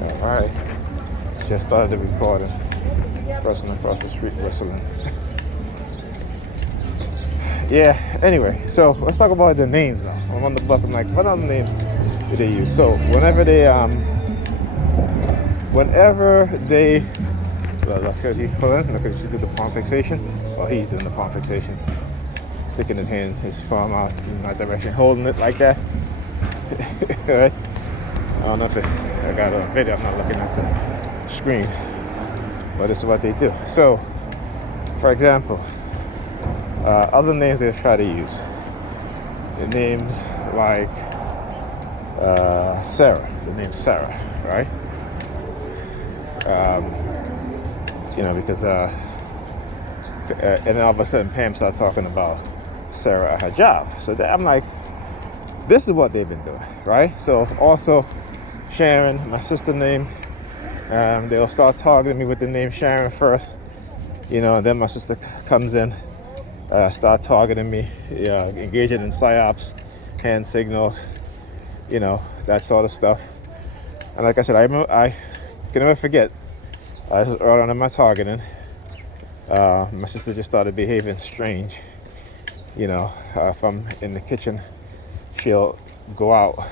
All right. Just started the recording. Person across the street whistling. Yeah. Anyway, so let's talk about the names now. I'm on the bus. I'm like, what other name do they use? So whenever they, well, look at you, hold on, look at you do the palm fixation. Well, he's doing the palm fixation, sticking his palm out in my direction, holding it like that. Right? I don't know if I got a video. I'm not looking at the screen, but this is what they do. So, for example, other names they try to use. The names like Sarah. The name Sarah, right? Because and then all of a sudden Pam started talking about Sarah at her job. So I'm like, this is what they've been doing, right? So also Sharon, my sister's name, they'll start targeting me with the name Sharon first, and then my sister comes in, start targeting me, engaging in psyops, hand signals, that sort of stuff. And like I said, I can never forget, early on in my targeting, my sister just started behaving strange. If I'm in the kitchen, she'll go out.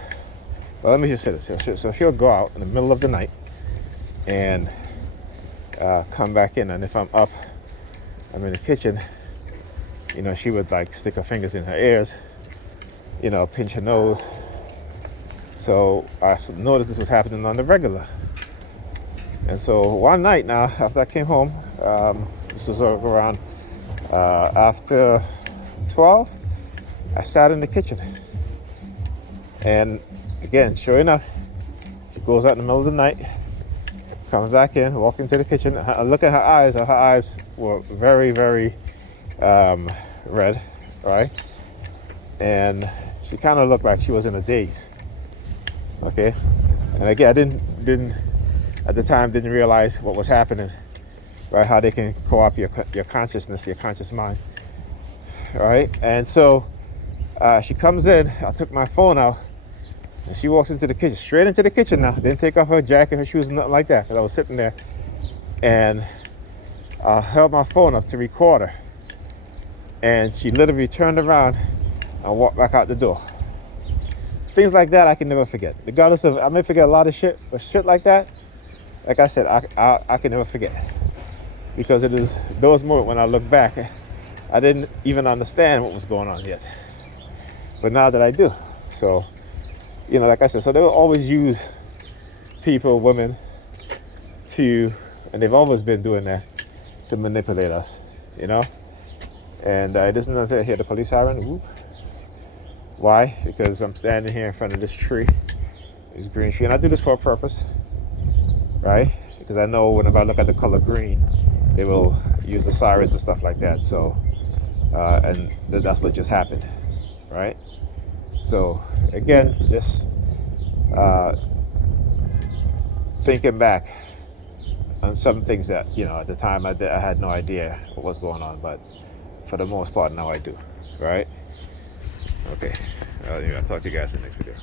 Well, let me just say this. So she'll go out in the middle of the night and come back in. And if I'm up, I'm in the kitchen, she would like stick her fingers in her ears, pinch her nose. So I noticed this was happening on the regular. And so one night now, after I came home, this was around after 12, I sat in the kitchen. And again, sure enough, she goes out in the middle of the night, comes back in, walks into the kitchen. I look at her eyes were very, very red, right? And she kind of looked like she was in a daze. Okay? And again, I didn't at the time didn't realize what was happening, right? How they can co-opt your consciousness, your conscious mind, right? And so she comes in. I took my phone out, and she walks into the kitchen, straight into the kitchen now. Didn't take off her jacket, her shoes, nothing like that. Because I was sitting there, and I held my phone up to record her, and she literally turned around and walked back out the door. Things like that I can never forget. Regardless of, I may forget a lot of shit, but shit like that, like I said, I can never forget. Because it is those moments when I look back, I didn't even understand what was going on yet. But now that I do. So, like I said, so they will always use people, women, and they've always been doing that, to manipulate us, And it isn't until I hear the police siren. Whoop. Why? Because I'm standing here in front of this tree, this green tree, and I do this for a purpose, right? Because I know whenever I look at the color green, they will use the sirens and stuff like that. So, and that's what just happened, right? So again, just thinking back on some things that at the time I had no idea what was going on, but for the most part now I do, right? Okay, I'll talk to you guys in the next video.